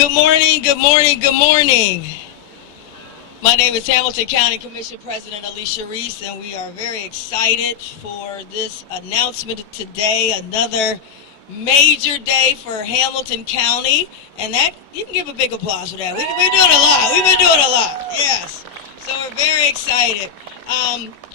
Good morning, good morning, good morning. My name is Hamilton County Commission President Alicia Reese, and we are very excited for this announcement today, another major day for Hamilton County, and that, you can give a big applause for that. We're doing a lot. We've been doing a lot, yes. So we're very excited.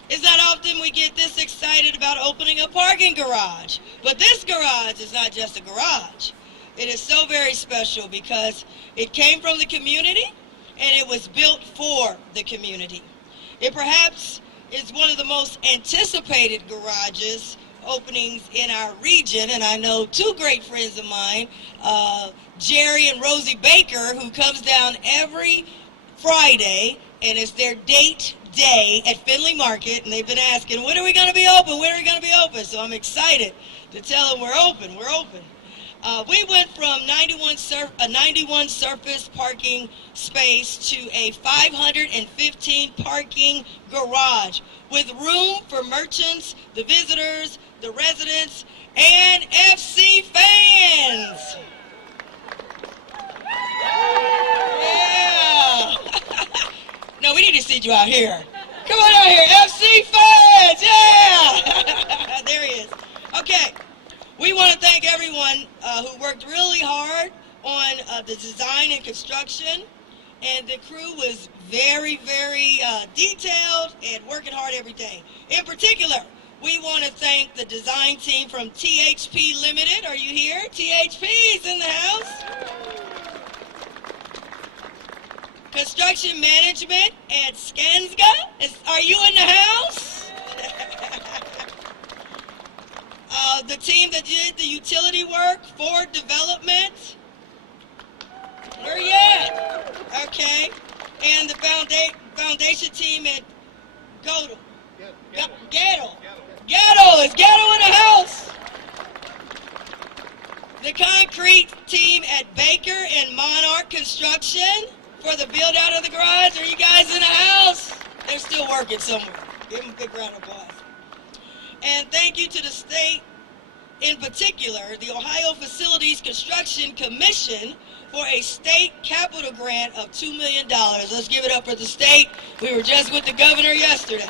It's not often we get this excited about opening a parking garage, but this garage is not just a garage. It is so very special because it came from the community and it was built for the community. It perhaps is one of the most anticipated garages openings in our region, and I know two great friends of mine, Jerry and Rosie Baker, who comes down every Friday, and it's their date day at Findlay Market, and they've been asking, when are we going to be open? When are we going to be open? So I'm excited to tell them we're open. We're open. We went from 91 surface parking space to a 515 parking garage with room for merchants, the visitors, the residents, and FC fans. Yeah. No, we need to see you out here. Come on out here, FC fans. Yeah. There he is. Okay. We want to thank everyone who worked really hard on the design and construction, and the crew was very, very detailed and working hard every day. In particular, we want to thank the design team from THP Limited. Are you here? THP is in the house. Construction Management at Skanska. Are you in the house? The team that did the utility work, Ford Development. Where you at? Okay. And the foundation team at Godel. Is Gatto in the house? The concrete team at Baker and Monarch Construction for the build out of the garage. Are you guys in the house? They're still working somewhere. Give them a big round of applause. And thank you to the state, in particular, the Ohio Facilities Construction Commission, for a state capital grant of $2 million. Let's give it up for the state. We were just with the governor yesterday.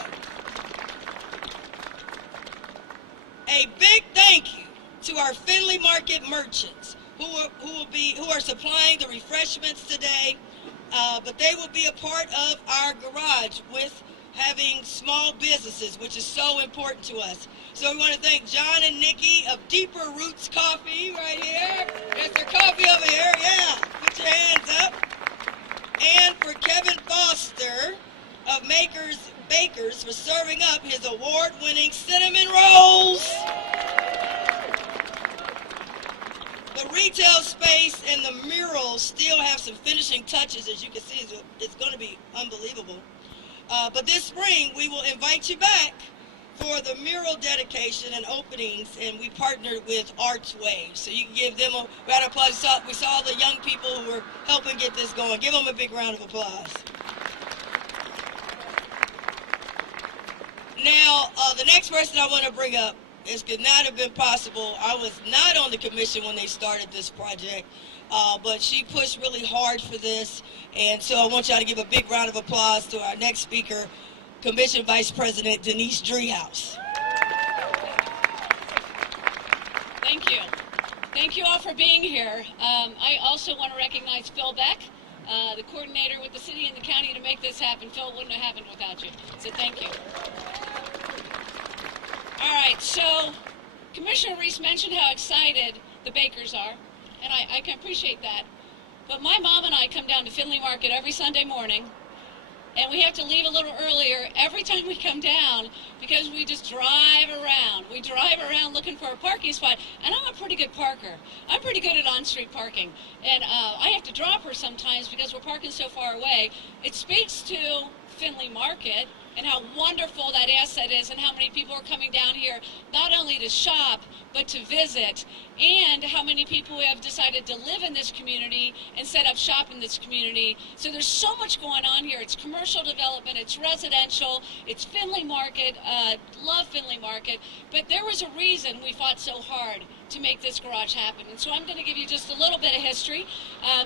A big thank you to our Findlay Market merchants who are supplying the refreshments today, but they will be a part of our garage with having small businesses, which is so important to us. So we want to thank John and Nikki of Deeper Roots Coffee right here. There's their coffee over here, yeah. Put your hands up. And for Kevin Foster of Bakers for serving up his award-winning cinnamon rolls. The retail space and the murals still have some finishing touches, as you can see. It's going to be unbelievable. But this spring, we will invite you back for the mural dedication and openings, and we partnered with Arts Wave. So you can give them a round of applause. We saw the young people who were helping get this going. Give them a big round of applause. Now, the next person I want to bring up, this could not have been possible. I was not on the commission when they started this project, but she pushed really hard for this, and so I want y'all to give a big round of applause to our next speaker, Commission Vice President Denise Driehaus. Thank you. Thank you all for being here. I also want to recognize Phil Beck, the coordinator with the city and the county to make this happen. Phil, wouldn't have happened without you, so thank you. All right, so Commissioner Reese mentioned how excited the Bakers are, and I can appreciate that. But my mom and I come down to Findlay Market every Sunday morning, and we have to leave a little earlier every time we come down because we just drive around. We drive around looking for a parking spot, and I'm a pretty good parker. I'm pretty good at on-street parking, and I have to drop her sometimes because we're parking so far away. It speaks to Findlay Market and how wonderful that asset is and how many people are coming down here not only to shop but to visit, and how many people have decided to live in this community and set up shop in this community. So there's so much going on here. It's commercial development, it's residential, it's Findlay Market, love Findlay Market, but there was a reason we fought so hard to make this garage happen. And so I'm going to give you just a little bit of history.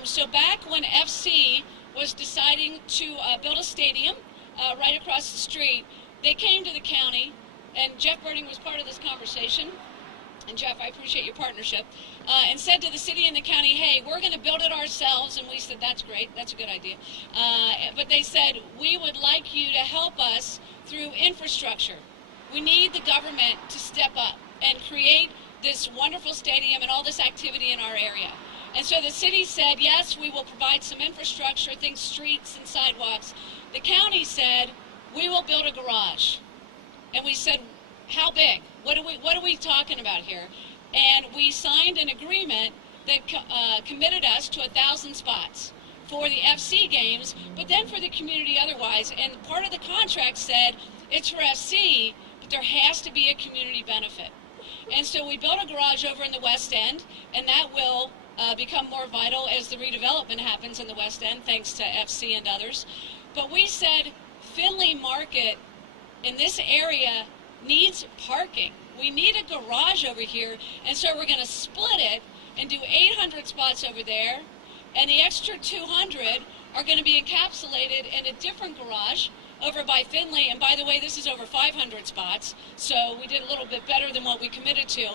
So back when FC was deciding to build a stadium right across the street, they came to the county, and Jeff Birding was part of this conversation. And Jeff, I appreciate your partnership, and said to the city and the county, hey, we're going to build it ourselves. And we said, that's great, that's a good idea. But they said, we would like you to help us through infrastructure. We need the government to step up and create this wonderful stadium and all this activity in our area. And so the city said, yes, we will provide some infrastructure, things, streets and sidewalks. The county said, we will build a garage. And we said, how big? What are we talking about here? And we signed an agreement that committed us to 1,000 spots for the FC games, but then for the community otherwise. And part of the contract said it's for FC, but there has to be a community benefit. And so we built a garage over in the West End, and that will become more vital as the redevelopment happens in the West End, thanks to FC and others. But we said Findlay Market in this area needs parking. We need a garage over here, and so we're going to split it and do 800 spots over there, and the extra 200 are going to be encapsulated in a different garage over by Findlay. And by the way, this is over 500 spots, so we did a little bit better than what we committed to.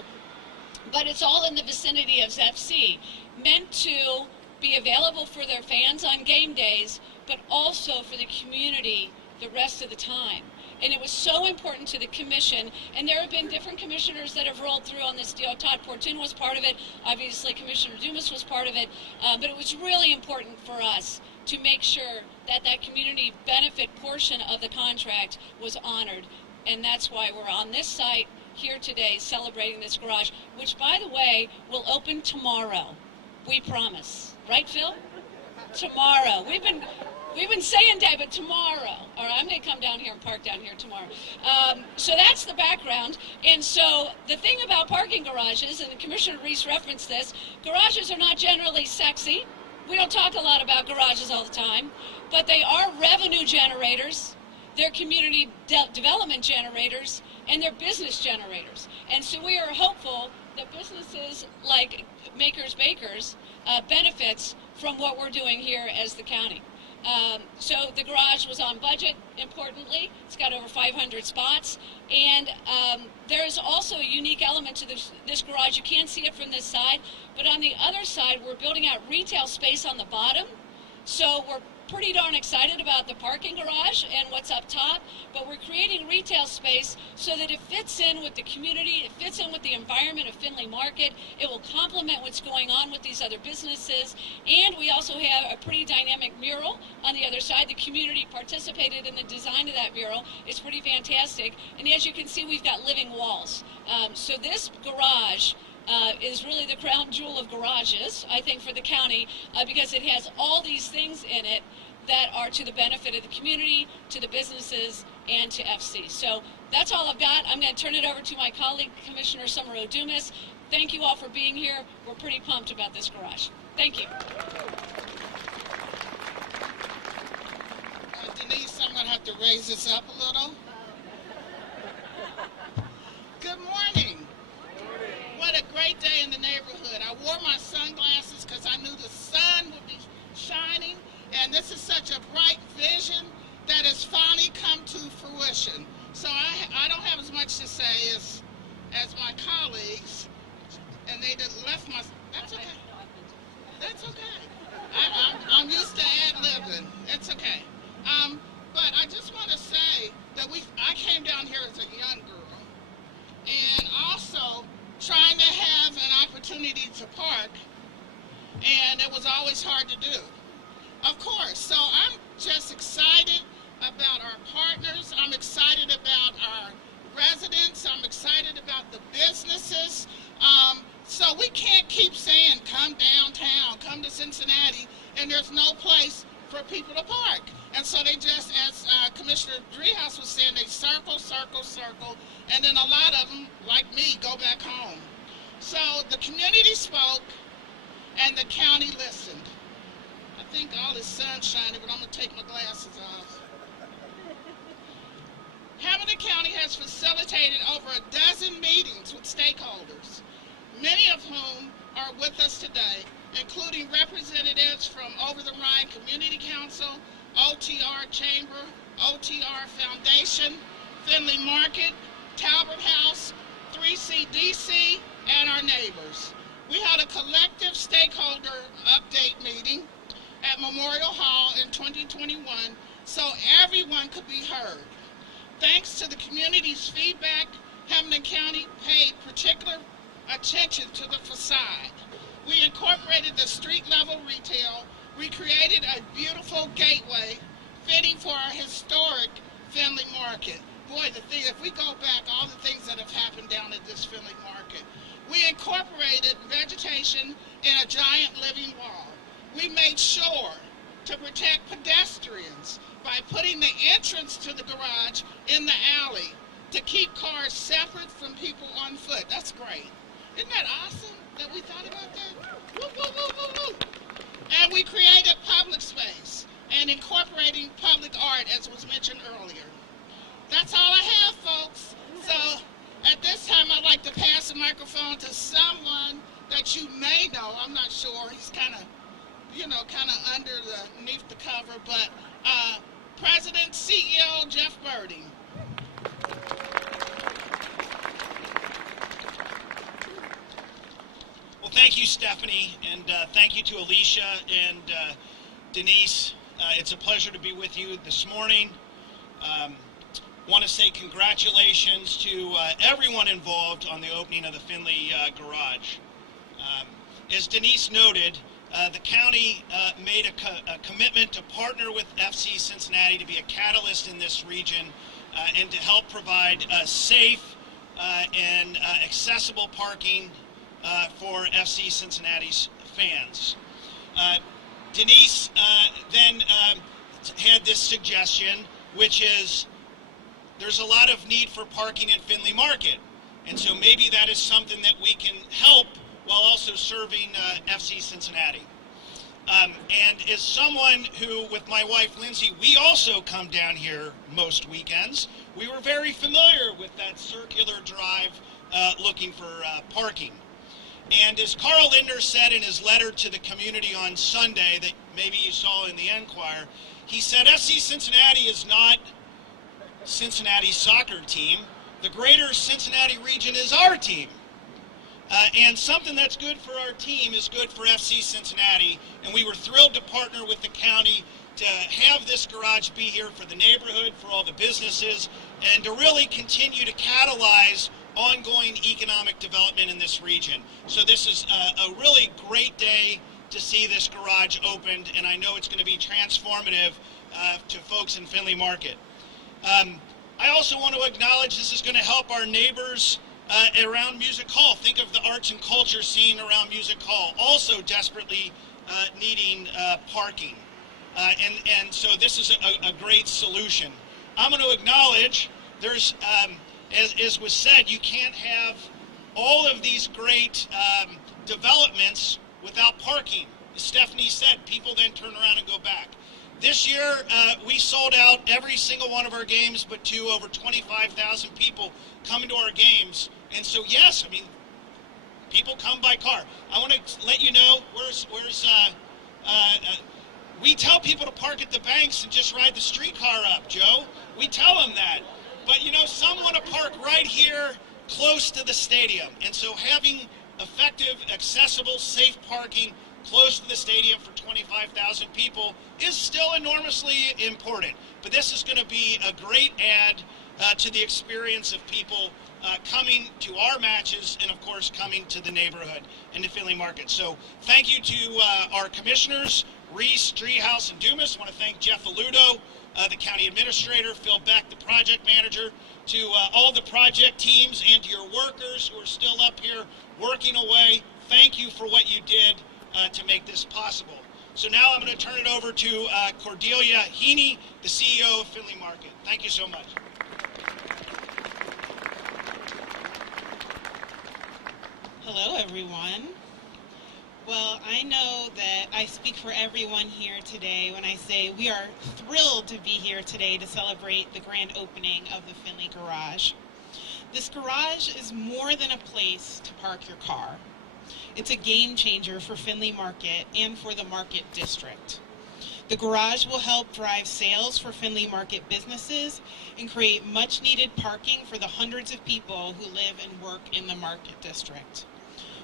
But it's all in the vicinity of FC, meant to be available for their fans on game days, but also for the community the rest of the time. And it was so important to the commission, and there have been different commissioners that have rolled through on this deal. Todd Portun was part of it, obviously Commissioner Dumas was part of it, but it was really important for us to make sure that that community benefit portion of the contract was honored. And that's why we're on this site here today celebrating this garage, which, by the way, will open tomorrow. We promise. Right, Phil? Tomorrow. We've been saying that, but tomorrow. All right, I'm going to come down here and park down here tomorrow. So that's the background. And so the thing about parking garages, and Commissioner Reese referenced this, garages are not generally sexy. We don't talk a lot about garages all the time, but they are revenue generators, they're community development generators, and they're business generators. And so we are hopeful that businesses like Makers Bakers benefits from what we're doing here as the county. So the garage was on budget, importantly. It's got over 500 spots. And there's also a unique element to this garage. You can't see it from this side, but on the other side, we're building out retail space on the bottom. So we're pretty darn excited about the parking garage and what's up top, but we're creating retail space so that it fits in with the community, it fits in with the environment of Findlay Market, it will complement what's going on with these other businesses, and we also have a pretty dynamic mural on the other side. The community participated in the design of that mural. It's pretty fantastic, and as you can see, we've got living walls. So this garage is really the crown jewel of garages, I think, for the county, because it has all these things in it that are to the benefit of the community, to the businesses, and to FC. So that's all I've got. I'm going to turn it over to my colleague, Commissioner Summerall Dumas. Thank you all for being here. We're pretty pumped about this garage. Thank you. Denise, I'm going to have to raise this up a little. Good morning. What a great day in the neighborhood. I wore my sunglasses because I knew the sun would be shining, and this is such a bright vision that has finally come to fruition. So I don't have as much to say as my colleagues, and they left my, that's okay. That's okay. I'm used to ad-libbing. It's okay. But I just want to say that I came down here as a young girl, and also trying to have an opportunity to park, and it was always hard to do. Of course, so I'm just excited about our partners. I'm excited about our residents. I'm excited about the businesses. So we can't keep saying, come downtown, come to Cincinnati, and there's no place for people to park. And so they just, as Commissioner Driehaus was saying, they circle, circle, circle, and then a lot of them, like me, go back home. So the community spoke, and the county listened. I think all this sun's shining, but I'm going to take my glasses off. Hamilton County has facilitated over a dozen meetings with stakeholders, many of whom are with us today, including representatives from Over the Rhine Community Council, OTR Chamber, OTR Foundation, Findlay Market, Talbot House, 3CDC, and our neighbors. We had a collective stakeholder update meeting at Memorial Hall in 2021 so everyone could be heard. Thanks to the community's feedback, Hamilton County paid particular attention to the facade. We incorporated the street-level retail. We created a beautiful gateway fitting for our historic Findlay Market. Boy, if we go back, all the things that have happened down at this Findlay Market. We incorporated vegetation in a giant living wall. We made sure to protect pedestrians by putting the entrance to the garage in the alley to keep cars separate from people on foot. That's great. Isn't that awesome that we thought about that? Woo, woo, woo, woo, woo. And we created public space and incorporating public art, as was mentioned earlier. That's all I have, folks. So at this time, I'd like to pass the microphone to someone that you may know. I'm not sure. He's kind of underneath the cover, but President CEO Jeff Birding. Well, thank you, Stephanie, and thank you to Alicia and Denise. It's a pleasure to be with you this morning. Want to say congratulations to everyone involved on the opening of the Findlay garage. As Denise noted, the county made a commitment to partner with FC Cincinnati to be a catalyst in this region and to help provide safe and accessible parking for FC Cincinnati's fans. Denise then had this suggestion, which is there's a lot of need for parking in Findlay Market, and so maybe that is something that we can help while also serving FC Cincinnati. And as someone who, with my wife Lindsay, we also come down here most weekends, we were very familiar with that circular drive looking for parking. And as Carl Lindner said in his letter to the community on Sunday that maybe you saw in the Enquirer, he said FC Cincinnati is not Cincinnati's soccer team. The greater Cincinnati region is our team. And something that's good for our team is good for FC Cincinnati, and we were thrilled to partner with the county to have this garage be here for the neighborhood, for all the businesses, and to really continue to catalyze ongoing economic development in this region. So this is a really great day to see this garage opened, and I know it's going to be transformative to folks in Findlay Market. I also want to acknowledge this is going to help our neighbors around Music Hall. Think of the arts and culture scene around Music Hall, also desperately needing parking. And so this is a great solution. I'm going to acknowledge there's, as was said, you can't have all of these great developments without parking. As Stephanie said, people then turn around and go back. This year, we sold out every single one of our games, but to over 25,000 people coming to our games. And so, yes, I mean, people come by car. I want to let you know, we tell people to park at the banks and just ride the streetcar up, Joe. We tell them that. But, you know, some want to park right here close to the stadium. And so having effective, accessible, safe parking close to the stadium for 25,000 people is still enormously important. But this is going to be a great add to the experience of people coming to our matches and, of course, coming to the neighborhood and to Findlay Market. So thank you to our commissioners, Reese, Driehaus, and Dumas. I want to thank Jeff Aludo, the county administrator, Phil Beck, the project manager, to all the project teams, and to your workers who are still up here working away. Thank you for what you did to make this possible. So now I'm going to turn it over to Cordelia Heaney, the CEO of Findlay Market. Thank you so much. Hello, everyone. Well, I know that I speak for everyone here today when I say we are thrilled to be here today to celebrate the grand opening of the Findlay Garage. This garage is more than a place to park your car. It's a game changer for Findlay Market and for the Market District. The garage will help drive sales for Findlay Market businesses and create much needed parking for the hundreds of people who live and work in the Market District.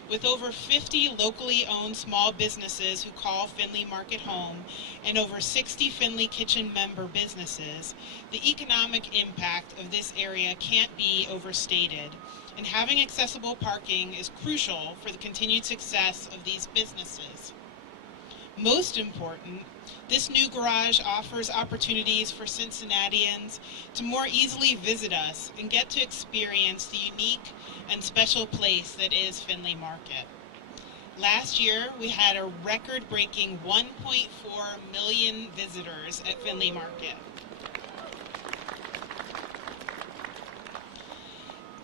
With over 50 locally owned small businesses who call Findlay Market home and over 60 Findlay Kitchen member businesses, the economic impact of this area can't be overstated, and having accessible parking is crucial for the continued success of these businesses. Most important, this new garage offers opportunities for Cincinnatians to more easily visit us and get to experience the unique and special place that is Findlay Market. Last year, we had a record-breaking 1.4 million visitors at Findlay Market.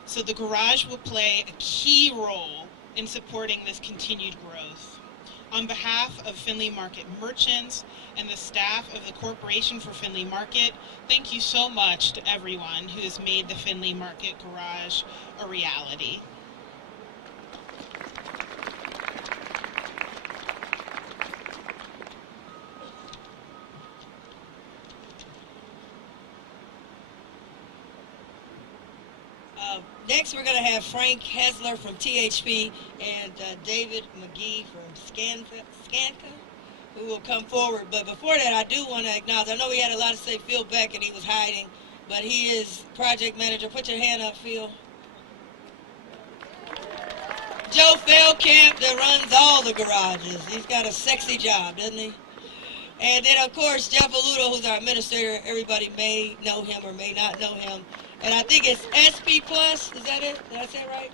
So the garage will play a key role in supporting this continued growth. On behalf of Findlay Market merchants and the staff of the Corporation for Findlay Market, thank you so much to everyone who has made the Findlay Market Garage a reality. Next, we're going to have Frank Hesler from THP and David McGee from Scanca, who will come forward. But before that, I do want to acknowledge, I know we had a lot to say Phil Beck, and he was hiding, but he is project manager. Put your hand up, Phil. Joe Feldkamp that runs all the garages. He's got a sexy job, doesn't he? And then, of course, Jeff Aludo, who's our administrator. Everybody may know him or may not know him. And I think it's SP Plus. Is that it? Did I say it right?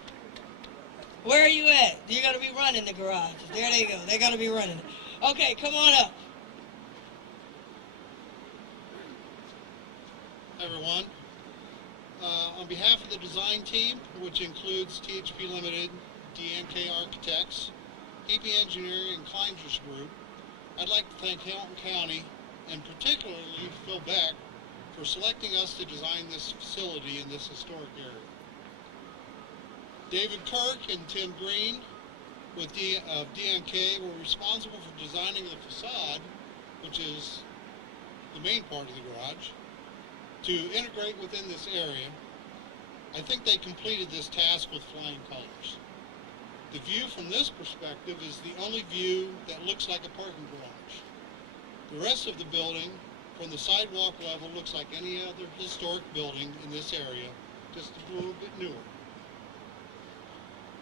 Where are you at? You're going to be running the garage. There they go. They're going to be running it. Okay, come on up. Hi, everyone. On behalf of the design team, which includes THP Limited, DNK Architects, EP Engineering, and Kleinger's Group, I'd like to thank Hamilton County, and particularly Phil Beck, for selecting us to design this facility in this historic area. David Kirk and Tim Green of DNK were responsible for designing the facade, which is the main part of the garage, to integrate within this area. I think they completed this task with flying colors. The view from this perspective is the only view that looks like a parking garage. The rest of the building, from the sidewalk level, looks like any other historic building in this area, just a little bit newer.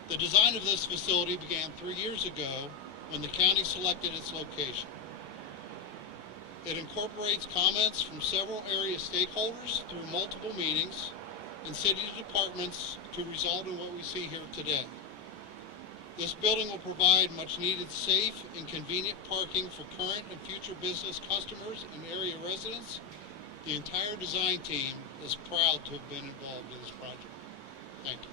The design of this facility began 3 years ago when the county selected its location. It incorporates comments from several area stakeholders through multiple meetings and city departments to result in what we see here today. This building will provide much needed safe and convenient parking for current and future business customers and area residents. The entire design team is proud to have been involved in this project. Thank you.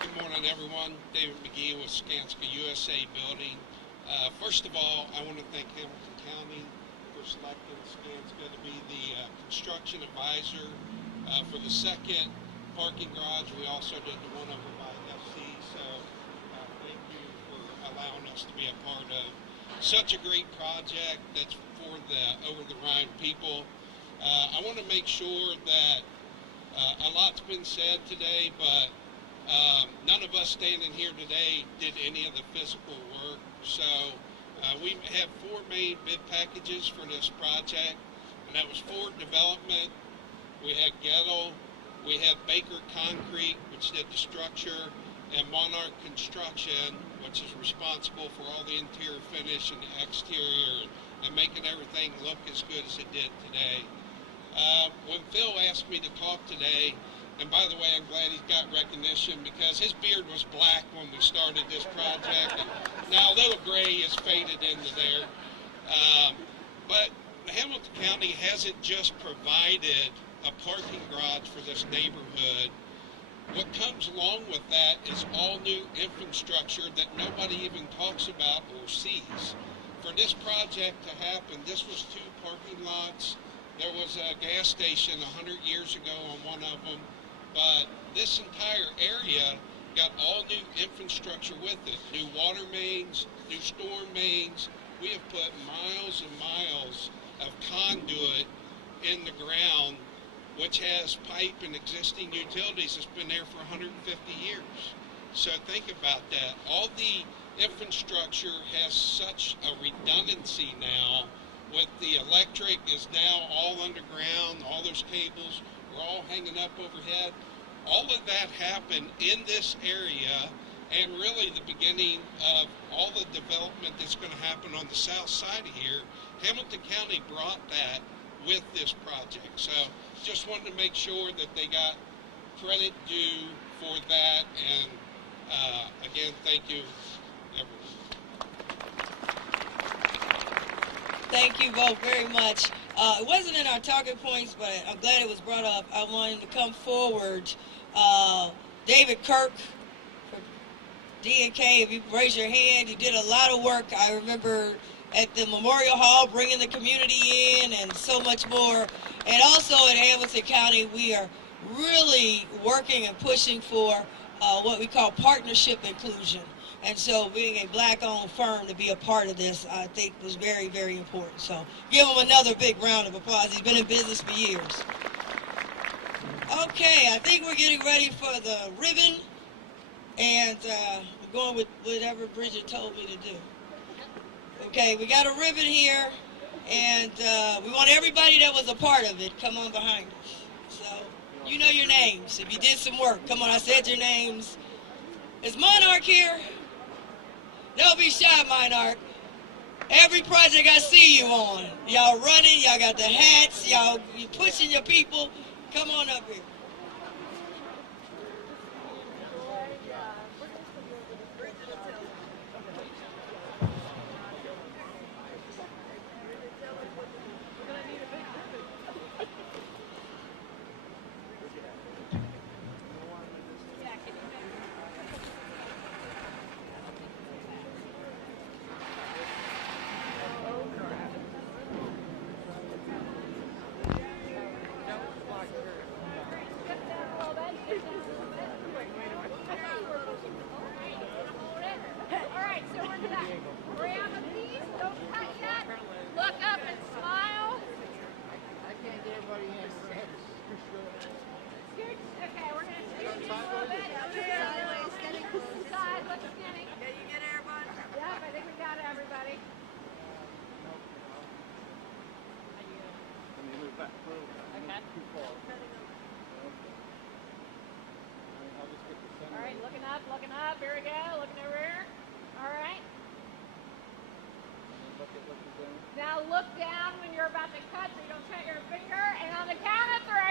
Good morning, everyone. David McGee with Skanska USA Building. First of all, I want to thank Hamilton County for selecting Skanska to be the construction advisor for the second parking garage. We also did the one over by FC, so thank you for allowing us to be a part of such a great project that's for the Over the Rhine people. I want to make sure that a lot's been said today, but none of us standing here today did any of the physical work. So we have 4 main bid packages for this project, and that was Ford Development, we had Gettle, we had Baker Concrete, which did the structure, and Monarch Construction, which is responsible for all the interior finish and the exterior and making everything look as good as it did today. When Phil asked me to talk today, And by the way, I'm glad he's got recognition because his beard was black when we started this project, and now a little gray is faded into there. But Hamilton County hasn't just provided a parking garage for this neighborhood. What comes along with that is all new infrastructure that nobody even talks about or sees. For this project to happen, this was 2 parking lots. There was a gas station 100 years ago on one of them, but this entire area got all new infrastructure with it. New water mains, new storm mains. We have put miles and miles of conduit in the ground, which has pipe and existing utilities that's been there for 150 years. So think about that. All the infrastructure has such a redundancy now. With the electric is now all underground, all those cables are all hanging up overhead. All of that happened in this area, and really the beginning of all the development that's going to happen on the south side of here. Hamilton County brought that with this project. So just wanted to make sure that they got credit due for that. And again, thank you, everyone. Thank you both very much. It wasn't in our talking points, but I'm glad it was brought up. I want him to come forward. David Kirk for D&K, if you raise your hand, you did a lot of work. I remember at the Memorial Hall bringing the community in and so much more. And also in Hamilton County, we are really working and pushing for what we call partnership inclusion. And so being a black-owned firm to be a part of this, I think was very, very important. So give him another big round of applause. He's been in business for years. Okay, I think we're getting ready for the ribbon. And we're going with whatever Bridget told me to do. Okay, we got a ribbon here. And we want everybody that was a part of it come on behind us. So you know your names. If you did some work, come on, I said your names. Is Monarch here? Don't be shy, Monarch. Every project I see you on, y'all running, y'all got the hats, y'all you pushing your people. Come on up here. All right, looking up, here we go, looking over here. All right. Now look down when you're about to cut so you don't cut your finger, and on the count of 3.